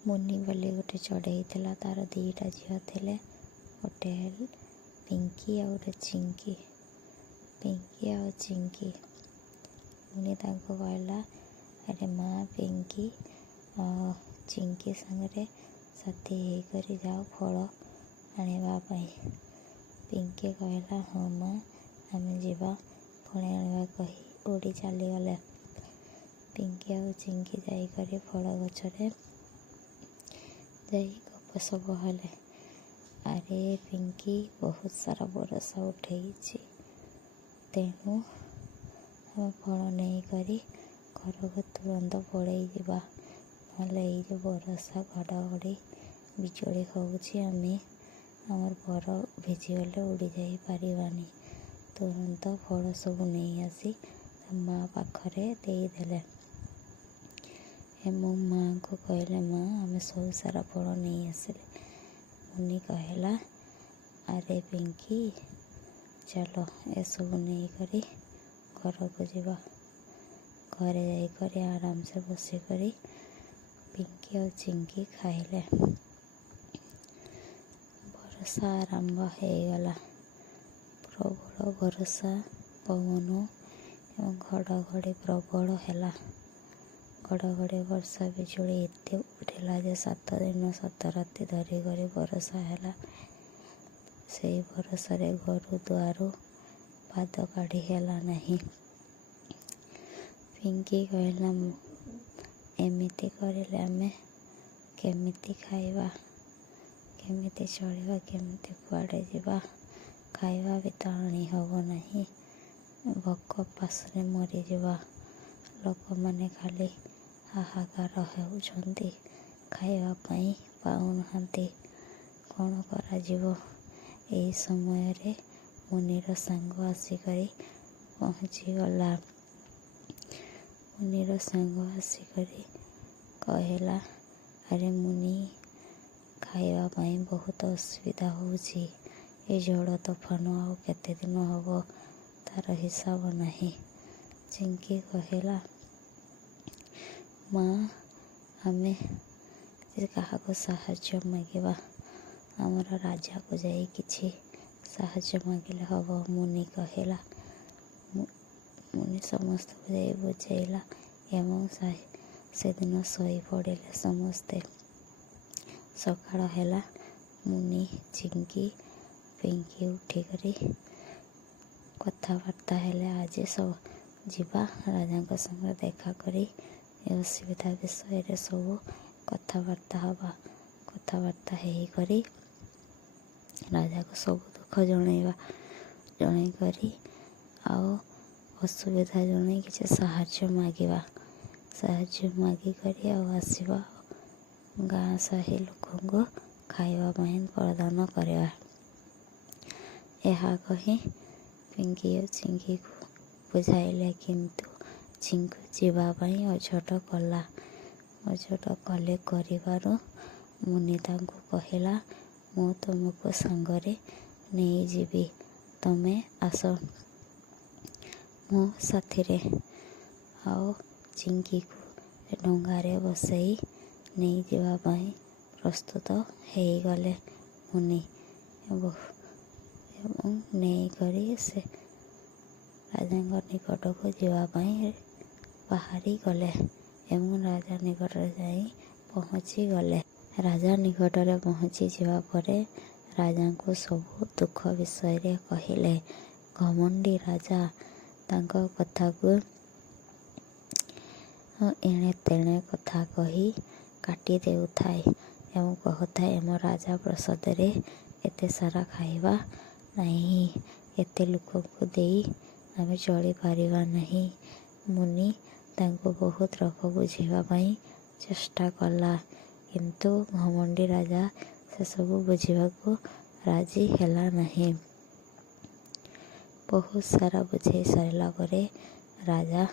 मुनि बोली गोटे चढ़ई थिला, तार दीटा झील थे, गोटे पिंकी आ गोटे चिंकी। पिंकी आ चिंकी मुनि तांको कहला, अरे माँ पिंकी चिंकी संगे साथी होकर जाओ फल आनिबा पाई। पिंकी कहला, हाँ माँ आमे जीवा फल आनिबा कही उड़ी चलीगले। पिंकी आ चिंकी जाइकर फल गछरे जाई गपसप हेले। अरे पिंकी बहुत सारा बरसा उठेइछि, तेणु आम फल नहीं करी घर को तुरंत पड़े जावा, नले ये बरसा घड़घड़ी बिजुली होउछि आमे आमर घर भिजिगले उड़ी जाई पारिबानी। तुरंत फल सब नहीं आसी माँ पाखरे देदेले। मो माँ को कहले, माँ आमे सब सारा फल नहीं आसिले। मुनि कहला, अरे पिंकी चलो ए सब नहीं करी घर को जीवा। घरे जाइकर आराम से बसिकर पिंकी और चिंकी खाइले। बरसा आरंभ हो गला। प्रबल बरसा पवन एवं घड़घड़ी प्रबल है। घड़घड़ी वर्षा बिजुली एते उठेला जे 7 दिन 7 राति धरिकर बरसा है। से बरसारे घर दुआर पाद काढ़ी है नहीं। पिंकी कहला, एमिति करिले आमे केमिति खाइबा, केमिति चलिबा, केमिति कुआडे जीवा। खाइबा भी तो आनी हब नहीं, भोक पासरे मरीजा। लोक मैंने खाली हाहाकार होउछंती, खाइबा पाई पाउनाहांती। कौन करा जीवो। एही समय रे मुनिर सांग आसिकरी पहुँची गला। मुनिर सांग आसिकरी कहला, अरे मुनि खाइबा पाई बहुत असुविधा होउछि। ए झड़ तोफान आउ केते दिन हब तार हिसाब नहीं। चिंकी कहला, माँ आमे क्या साहाय्य मागिबा, आमर राजा को जाई किछि साहाय्य मागिले हब। मुनि कहला। मुनि समस्त को जाई बुझेला एवं से दिन शोई पड़े समस्ते। सकाळ हैला। मुनि चिंकी पिंकी उठिकरी कथबार्ता हेले, आज सब जीवा राजा संगे देखा करी असुविधा विषय सब कथबार्ता हवा। कथबार्ता करी राजा को सब दुख जन करी आओ असुविधा जन कि साहाय्य मागिबा। साहाय्य मागिक आसवा गाँ साही लोक खाइबा प्रदान करवा। यह कही पिंकी और चिंकी को बुझाइले, किंतु चिंकू जीवाई अझट कला। अझट कले करिबारु मुनि तांको कहला, मु तुमको सांगरे नहीं जीवी, तमे आस मो साथी रे। आओ चिंकी को डंगारे बसई नहीं जीवा पाई प्रस्तुत हो गले मुनि एवं नहीं करी से राजा निकट को जीवाई बाहरी गले एवं राजा निकट जाई पहुँची गले। राजा निकट पहुँची जावा परे राजा को सब दुख विषय रे कहिले। घमंडी राजा तांको कथा को एणे तेणे कथा कही काटी देउथाए एवं कहथाए, एम राजा प्रसाद रे एते सारा खाइबा नहीं, एते लोक को देई आमे चली पारिबा नहीं। मुनि तांको बहुत रक बुझेबा पाई चेष्टा कला, किंतु घमंडी राजा से सब बुझा को राजी हैला नहीं। बहुत सारा बुझे सारा परे राजा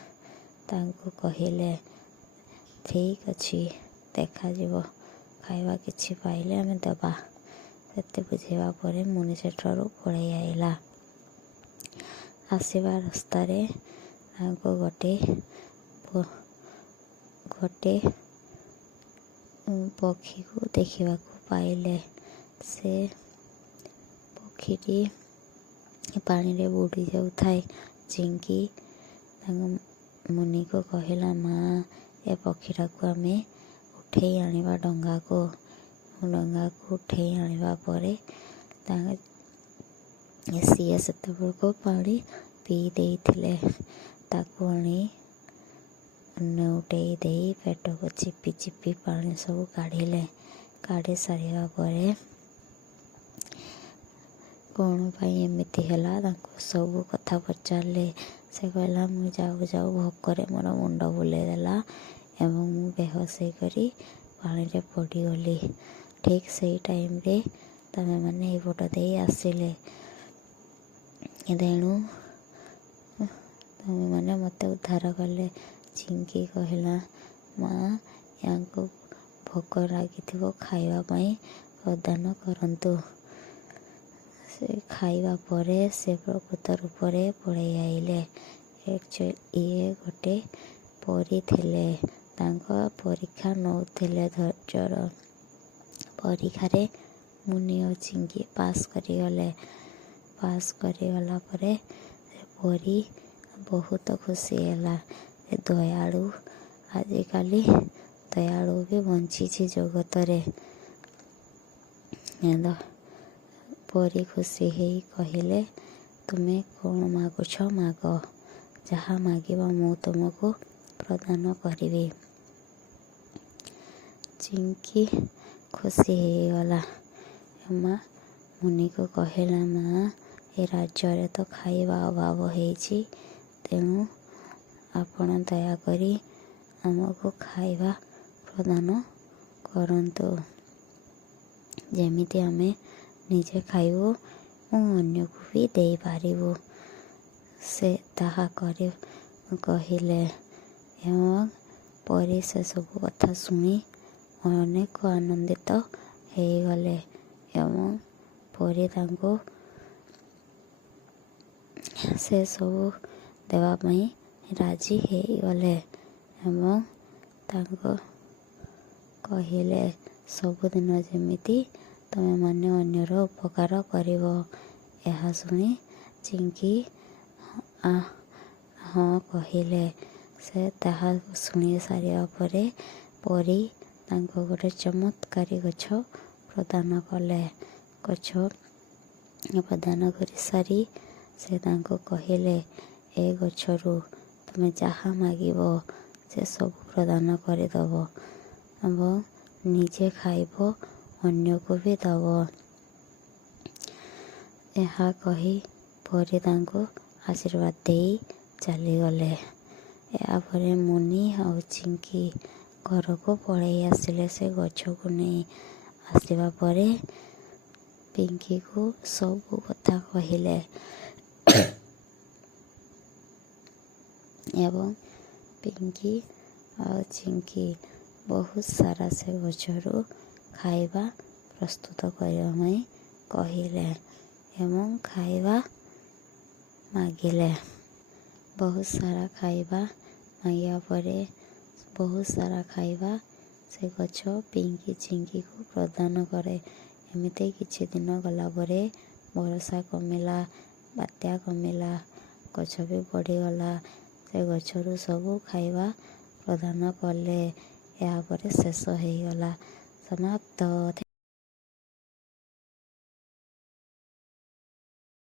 तांको कहिले, ठीक अच्छी देखा जीव, खाइबा किछि पाइले आमे दबा। सेते बुझेबा परे मुनि सेठरू पळेई आइला। आसिबा रास्ता रे तांको गोटे ପକ୍ଷୀକୁ ଦେଖିବାକୁ ପାଇଲେ। ସେ ପକ୍ଷୀଟି ପାଣିରେ ବୁଡ଼ି ଯାଉଥାଏ। ଚିଙ୍କି ତାଙ୍କ ମୁନିକୁ କହିଲା, ମା, ଏ ପକ୍ଷୀଟାକୁ ଆମେ ଉଠେଇ ଆଣିବା ଡଙ୍ଗାକୁ ଉଠେଇ ଆଣିବା ପରେ ସିଏ ସେତେବେଳକୁ ପାଣି ପିଇ ଦେଇଥିଲେ। ତାକୁ ଆଣି ନେଉଟେଇ ଦେଇ ପେଟକୁ ଚିପି ଚିପି ପାଣି ସବୁ କାଢ଼ିଲେ। କାଢ଼ି ସାରିବା ପରେ କ'ଣ ପାଇଁ ଏମିତି ହେଲା ତାଙ୍କୁ ସବୁ କଥା ପଚାରିଲେ। ସେ କହିଲା, ମୁଁ ଯାଉ ଯାଉ ଭୋକରେ ମୋର ମୁଣ୍ଡ ବୁଲେଇ ଦେଲା ଏବଂ ମୁଁ ବେହୋସ ହେଇକରି ପାଣିରେ ପଡ଼ିଗଲି। ଠିକ୍ ସେଇ ଟାଇମ୍ରେ ତୁମେମାନେ ଏଇପଟ ଦେଇ ଆସିଲେ। ତେଣୁ ତୁମେମାନେ ମୋତେ ଉଦ୍ଧାର କଲେ। ଚିଙ୍କି କହିଲା, ମା, ୟାଙ୍କୁ ଭୋକ ଲାଗିଥିବ, ଖାଇବା ପାଇଁ ପ୍ରଦାନ କରନ୍ତୁ। ସେ ଖାଇବା ପରେ ସେ ପ୍ରକୃତ ରୂପରେ ପଳେଇ ଆଇଲେ। ଇଏ ଗୋଟେ ପରୀ ଥିଲେ। ତାଙ୍କ ପରୀକ୍ଷା ନେଉଥିଲେ ଧୈର୍ଯ୍ୟର। ପରୀକ୍ଷାରେ ମୁନି ଓ ଚିଙ୍କି ପାସ୍ କରିଗଲେ। ପାସ୍ କରିଗଲା ପରେ ସେ ପରୀ ବହୁତ ଖୁସି ହେଲା। ଦୟାଳୁ, ଆଜିକାଲି ଦୟାଳୁ ବି ବଞ୍ଚିଛି ଜଗତରେ। ପରୀ ଖୁସି ହେଇ କହିଲେ, ତୁମେ କ'ଣ ମାଗୁଛ ମାଗ, ଯାହା ମାଗିବ ମୁଁ ତୁମକୁ ପ୍ରଦାନ କରିବି। ଚିଙ୍କି ଖୁସି ହେଇଗଲା। ମୁନିକୁ କହିଲା, ମା, ଏ ରାଜ୍ୟରେ ତ ଖାଇବା ଅଭାବ ହେଇଛି, ତେଣୁ ଆପଣ ଦୟାକରି ଆମକୁ ଖାଇବା ପ୍ରଦାନ କରନ୍ତୁ, ଯେମିତି ଆମେ ନିଜେ ଖାଇବୁ ଓ ଅନ୍ୟକୁ ବି ଦେଇପାରିବୁ। ସେ ତାହା କହିଲେ ଏବଂ ପରୀ ସେସବୁ କଥା ଶୁଣି ଅନେକ ଆନନ୍ଦିତ ହେଇଗଲେ ଏବଂ ପରୀ ତାଙ୍କୁ ସେସବୁ ଦେବା ପାଇଁ ରାଜି ହେଇଗଲେ ଏବଂ ତାଙ୍କୁ କହିଲେ, ସବୁଦିନ ଯେମିତି ତୁମେମାନେ ଅନ୍ୟର ଉପକାର କରିବ। ଏହା ଶୁଣି ଚିଙ୍କି ହଁ କହିଲେ। ସେ ତାହା ଶୁଣି ସାରିବା ପରେ ପରୀ ତାଙ୍କୁ ଗୋଟେ ଚମତ୍କାରୀ ଗଛ ପ୍ରଦାନ କଲେ। ଗଛ ପ୍ରଦାନ କରିସାରି ସେ ତାଙ୍କୁ କହିଲେ, ଏ ଗଛରୁ ତୁମେ ଯାହା ମାଗିବ ସେ ସବୁ ପ୍ରଦାନ କରିଦେବ ଏବଂ ନିଜେ ଖାଇବ, ଅନ୍ୟକୁ ବି ଦେବ। ଏହା କହି ପରୀ ତାଙ୍କୁ ଆଶୀର୍ବାଦ ଦେଇ ଚାଲିଗଲେ। ଏହାପରେ ମୁନି ଆଉ ଚିଙ୍କି ଘରକୁ ପଳେଇ ଆସିଲେ ସେ ଗଛକୁ ନେଇ। ଆସିବା ପରେ ପିଙ୍କିକୁ ସବୁ କଥା କହିଲେ ଏବଂ ପିଙ୍କି ଆଉ ଚିଙ୍କି ବହୁତ ସାରା ସେ ଗଛରୁ ଖାଇବା ପ୍ରସ୍ତୁତ କରିବା ପାଇଁ କହିଲେ ଏବଂ ଖାଇବା ମାଗିଲେ। ବହୁତ ସାରା ଖାଇବା ମାଗିବା ପରେ ବହୁତ ସାରା ଖାଇବା ସେ ଗଛ ପିଙ୍କି ଚିଙ୍କିକୁ ପ୍ରଦାନ କରେ। ଏମିତି କିଛି ଦିନ ଗଲା ପରେ ବର୍ଷା କମିଲା, ବାତ୍ୟା କମିଲା, ଗଛ ବି ବଢ଼ିଗଲା। ସେ ଗଛରୁ ସବୁ ଖାଇବା ପ୍ରଦାନ କଲେ। ଏହାପରେ ଶେଷ ହେଇଗଲା, ସମାପ୍ତ।